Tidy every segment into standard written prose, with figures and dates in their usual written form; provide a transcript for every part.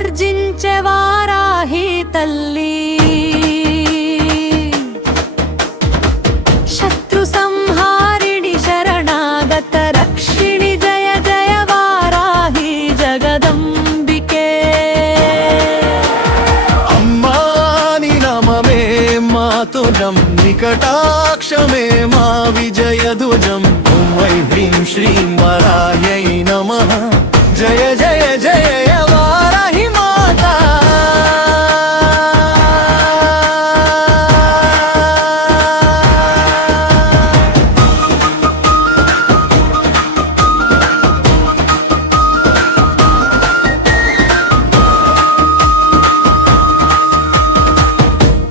గర్జించే వారాహి తల్లి శత్రు సంహారిణి శరణాగత రక్షిణి జయ జయ వారాహి జగదంబికే అమ్మా నీ నామమే మాతులం నికటాక్షమే మా విజయధ్వజం ఓం వై హ్రీం శ్రీం వరాహ్యై నమః జయ జయ జయ వారాహి మాతా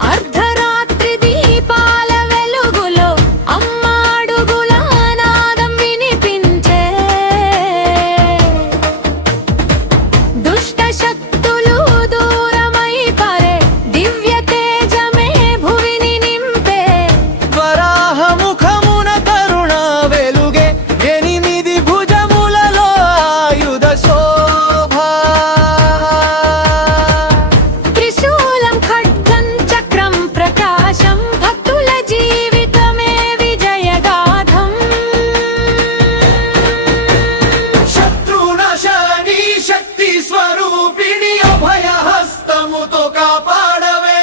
అర్ధరాత్రి దీపాల వెలుగులో అమ్మ అడుగుల నాదం వినిపించే దుష్ట శక్తులు దూరమై పరే దివ్య తేజమే భువిని నింపే వరాహ ముఖమున కరుణ వెలుగే ఎనిమిది భుజములలో ఆయుధ శోభ త్రిశూలం ఖడ్గం చక్రం ప్రకాశం భక్తుల జీవితమే విజయగాథం శత్రునాశని శక్తి స్వరూపిణి అభయ హస్తముతో కాపాడవే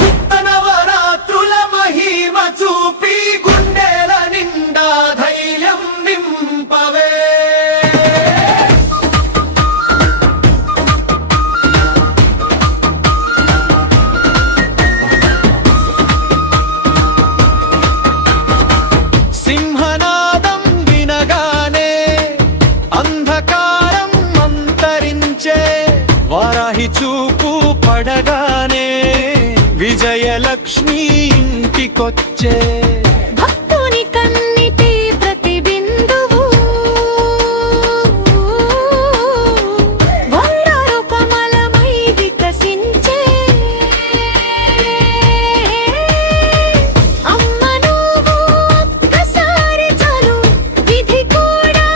గుప్త నవరాత్రుల మహిమ చూపి గుండెల నిండా ధైర్యం నింపవే సింహనాదం వినగానే అంధకారం అంతరించే వారాహి చూపు పడగానే విజయలక్ష్మి ఇంటికొచ్చే భక్తుని కన్నిటి ప్రతిబిందువు బంగారు కమలమై వికసించే అమ్మ నువ్వు ఒక్కసారి చాలు విధి కూడా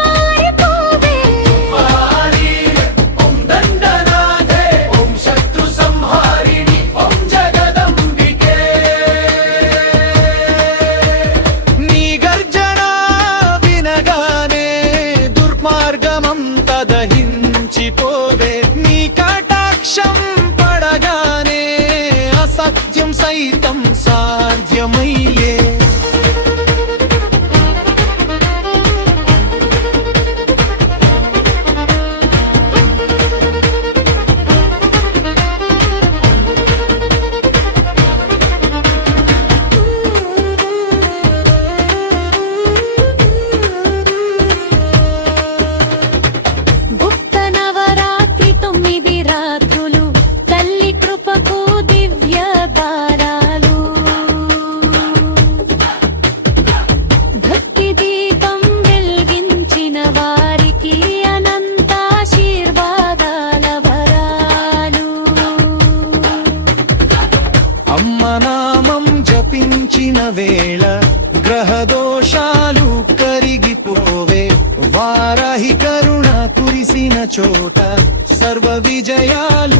మారిపోవే ఓం దండనాథే ఓం శత్రు సంహారిణి ఓం జగదంబికే నీ గర్జన వినగానే దుర్మార్గమంత దహించిపోవే నీ కటాక్షం పడగానే అసత్యం సైతం సాధ్యమయ్యే గుప్త నవరాత్రి 9 రాత్రులు తల్లి కృపకు దివ్య దారాలు భక్తి దీపం వెలిగించిన వారికి అనంత ఆశీర్వాదాల వరాలు అమ్మ నామం జపించిన వేళ గ్రహ దోషాలు కరిగిపోవే వారాహి కరుణ కురిసిన చోట సర్వ విజయాలు